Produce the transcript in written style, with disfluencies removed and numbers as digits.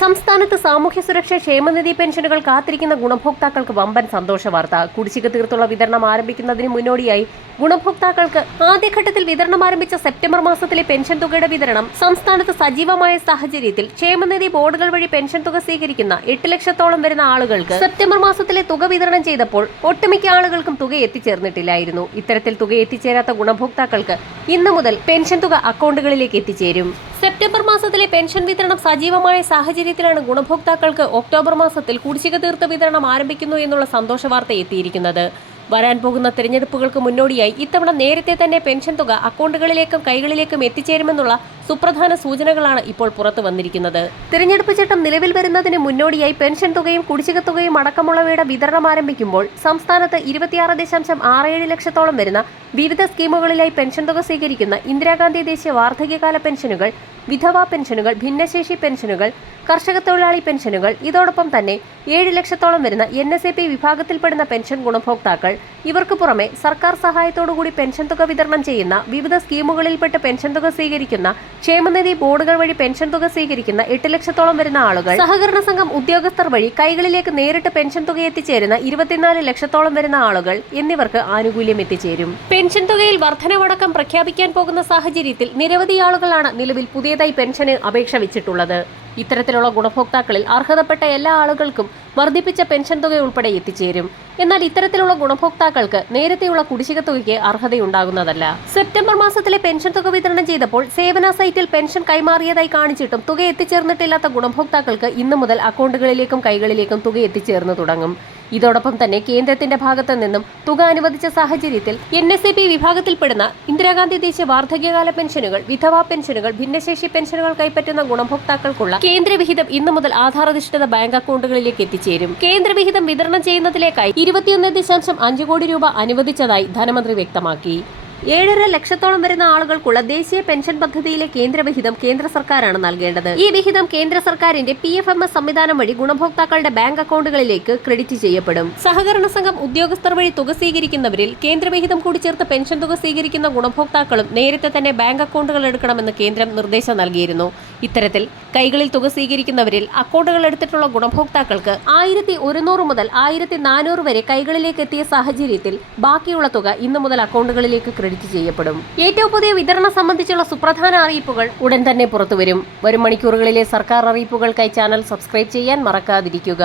സംസ്ഥാനത്ത് സാമൂഹ്യ സുരക്ഷാ ക്ഷേമനിധി പെൻഷനുകൾ കാത്തിരിക്കുന്ന ഗുണഭോക്താക്കൾക്ക് വമ്പൻ സന്തോഷ വാർത്ത. കുടിശ്ശിക തീർത്തുള്ള വിതരണം ആരംഭിക്കുന്നതിന് മുന്നോടിയായി ഗുണഭോക്താക്കൾക്ക് ആദ്യഘട്ടത്തിൽ വിതരണം ആരംഭിച്ച സെപ്റ്റംബർ മാസത്തിലെ പെൻഷൻ തുകയുടെ വിതരണം സംസ്ഥാനത്ത് സജീവമായ സാഹചര്യത്തിൽ ക്ഷേമനിധി ബോർഡുകൾ വഴി പെൻഷൻ തുക സ്വീകരിക്കുന്ന 8 ലക്ഷത്തോളം വരുന്ന ആളുകൾക്ക് സെപ്റ്റംബർ മാസത്തിലെ തുക വിതരണം ചെയ്തപ്പോൾ ഒട്ടുമിക്ക ആളുകൾക്കും തുക എത്തിച്ചേർന്നിട്ടില്ലായിരുന്നു. ഇത്തരത്തിൽ തുക എത്തിച്ചേരാത്ത ഗുണഭോക്താക്കൾക്ക് ഇന്നു മുതൽ പെൻഷൻ തുക അക്കൗണ്ടുകളിലേക്ക് എത്തിച്ചേരും. സെപ്റ്റംബർ മാസത്തിലെ പെൻഷൻ വിതരണം സജീവമായ സാഹചര്യത്തിലാണ് ഗുണഭോക്താക്കൾക്ക് ഒക്ടോബർ മാസത്തിൽ കുടിശ്ശിക തീർത്ത വിതരണം ആരംഭിക്കുന്നു എന്നുള്ള സന്തോഷ വാർത്ത എത്തിയിരിക്കുന്നത്. വരാൻ പോകുന്ന തെരഞ്ഞെടുപ്പുകൾക്ക് മുന്നോടിയായി ഇത്തവണ നേരത്തെ തന്നെ പെൻഷൻ തുക അക്കൗണ്ടുകളിലേക്കും കൈകളിലേക്കും എത്തിച്ചേരുമെന്നുള്ള സുപ്രധാന സൂചനകളാണ് ഇപ്പോൾ പുറത്തു വന്നിരിക്കുന്നത്. തിരഞ്ഞെടുപ്പ് ചട്ടം നിലവിൽ വരുന്നതിന് മുന്നോടിയായി പെൻഷൻ തുകയും കുടിശ്ശിക തുകയും അടക്കമുള്ളവയുടെ വിതരണം ആരംഭിക്കുമ്പോൾ സംസ്ഥാനത്ത് 26.67 ലക്ഷത്തോളം വരുന്ന വിവിധ സ്കീമുകളിലായി പെൻഷൻ തുക സ്വീകരിക്കുന്ന ഇന്ദിരാഗാന്ധി ദേശീയ വാർദ്ധക്യകാല പെൻഷനുകൾ, വിധവാ പെൻഷനുകൾ, ഭിന്നശേഷി പെൻഷനുകൾ, കർഷക തൊഴിലാളി പെൻഷനുകൾ, ഇതോടൊപ്പം തന്നെ 7 ലക്ഷത്തോളം വരുന്ന NSAP വിഭാഗത്തിൽപ്പെടുന്ന പെൻഷൻ ഗുണഭോക്താക്കൾ, ഇവർക്ക് പുറമെ സർക്കാർ സഹായത്തോടുകൂടി പെൻഷൻ തുക വിതരണം ചെയ്യുന്ന വിവിധ സ്കീമുകളിൽപ്പെട്ട് പെൻഷൻ തുക സ്വീകരിക്കുന്ന ക്ഷേമനിധി ബോർഡുകൾ വഴി പെൻഷൻ തുക സ്വീകരിക്കുന്ന 8 ലക്ഷത്തോളം വരുന്ന ആളുകൾ, സഹകരണ സംഘം ഉദ്യോഗസ്ഥർ വഴി കൈകളിലേക്ക് നേരിട്ട് പെൻഷൻ തുക എത്തിച്ചേരുന്ന 24 ലക്ഷത്തോളം വരുന്ന ആളുകൾ എന്നിവർക്ക് ആനുകൂല്യം എത്തിച്ചേരും. പെൻഷൻ തുകയിൽ വർധനവടക്കം പ്രഖ്യാപിക്കാൻ പോകുന്ന സാഹചര്യത്തിൽ നിരവധി ആളുകളാണ് നിലവിൽ പുതിയതായി പെൻഷന് അപേക്ഷ വെച്ചിട്ടുള്ളത്. ഇത്തരത്തിലുള്ള ഗുണഭോക്താക്കളിൽ അർഹതപ്പെട്ട എല്ലാ ആളുകൾക്കും വർദ്ധിപ്പിച്ച പെൻഷൻ തുക ഉൾപ്പെടെ എത്തിച്ചേരും. എന്നാൽ ഇത്തരത്തിലുള്ള ഗുണഭോക്താക്കൾക്ക് നേരത്തെയുള്ള കുടിശ്ശിക തുകയ്ക്ക് അർഹതയുണ്ടാകുന്നതല്ല. സെപ്റ്റംബർ മാസത്തിലെ പെൻഷൻ തുക വിതരണം ചെയ്തപ്പോൾ സേവന സൈറ്റിൽ പെൻഷൻ കൈമാറിയതായി കാണിച്ചിട്ടും തുക എത്തിച്ചേർന്നിട്ടില്ലാത്ത ഗുണഭോക്താക്കൾക്ക് ഇന്നു മുതൽ അക്കൗണ്ടുകളിലേക്കും കൈകളിലേക്കും തുക എത്തിച്ചേർന്നു തുടങ്ങും. ഇതോടൊപ്പം തന്നെ കേന്ദ്രത്തിന്റെ ഭാഗത്തു നിന്നും തുക അനുവദിച്ച സാഹചര്യത്തിൽ NSAP വിഭാഗത്തിൽപ്പെടുന്ന ഇന്ദിരാഗാന്ധി ദേശീയ വാർദ്ധക്യകാല പെൻഷനുകൾ, വിധവാ പെൻഷനുകൾ, ഭിന്നശേഷി പെൻഷനുകൾ കൈപ്പറ്റുന്ന ഗുണഭോക്താക്കൾക്കുള്ള കേന്ദ്രവിഹിതം ഇന്നു മുതൽ ആധാരധിഷ്ഠിത ബാങ്ക് അക്കൗണ്ടുകളിലേക്ക് എത്തിച്ചേരും. കേന്ദ്രവിഹിതം വിതരണം ചെയ്യുന്നതിലേക്കായി 21.5 കോടി രൂപ അനുവദിച്ചതായി ധനമന്ത്രി വ്യക്തമാക്കി. 7.5 ലക്ഷത്തോളം വരുന്ന ആളുകൾക്കുള്ള ദേശീയ പെൻഷൻ പദ്ധതിയിലെ കേന്ദ്രവിഹിതം കേന്ദ്ര സർക്കാരാണ് നൽകേണ്ടത്. ഈ വിഹിതം കേന്ദ്ര സർക്കാരിന്റെ PFMS സംവിധാനം വഴി ഗുണഭോക്താക്കളുടെ ബാങ്ക് അക്കൗണ്ടുകളിലേക്ക് ക്രെഡിറ്റ് ചെയ്യപ്പെടും. സഹകരണ സംഘം ഉദ്യോഗസ്ഥർ വഴി തുക സ്വീകരിക്കുന്നവരിൽ കേന്ദ്രവിഹിതം കൂടി ചേർത്ത് പെൻഷൻ തുക സ്വീകരിക്കുന്ന ഗുണഭോക്താക്കളും നേരത്തെ തന്നെ ബാങ്ക് അക്കൗണ്ടുകൾ എടുക്കണമെന്ന് കേന്ദ്രം നിർദ്ദേശം നൽകിയിരുന്നു. ഇത്തരത്തിൽ കൈകളിൽ തുക സ്വീകരിക്കുന്നവരിൽ അക്കൗണ്ടുകൾ എടുത്തിട്ടുള്ള ഗുണഭോക്താക്കൾക്ക് 1100 മുതൽ 1400 വരെ കൈകളിലേക്ക് എത്തിയ സാഹചര്യത്തിൽ ബാക്കിയുള്ള തുക ഇന്നു മുതൽ അക്കൗണ്ടുകളിലേക്ക് ക്രെഡിറ്റ് ചെയ്യപ്പെടും. ഏറ്റവും പുതിയ വിതരണം സംബന്ധിച്ചുള്ള സുപ്രധാന അറിയിപ്പുകൾ ഉടൻ തന്നെ പുറത്തുവരും. വരും മണിക്കൂറുകളിലെ സർക്കാർ അറിയിപ്പുകൾക്കായി ചാനൽ സബ്സ്ക്രൈബ് ചെയ്യാൻ മറക്കാതിരിക്കുക.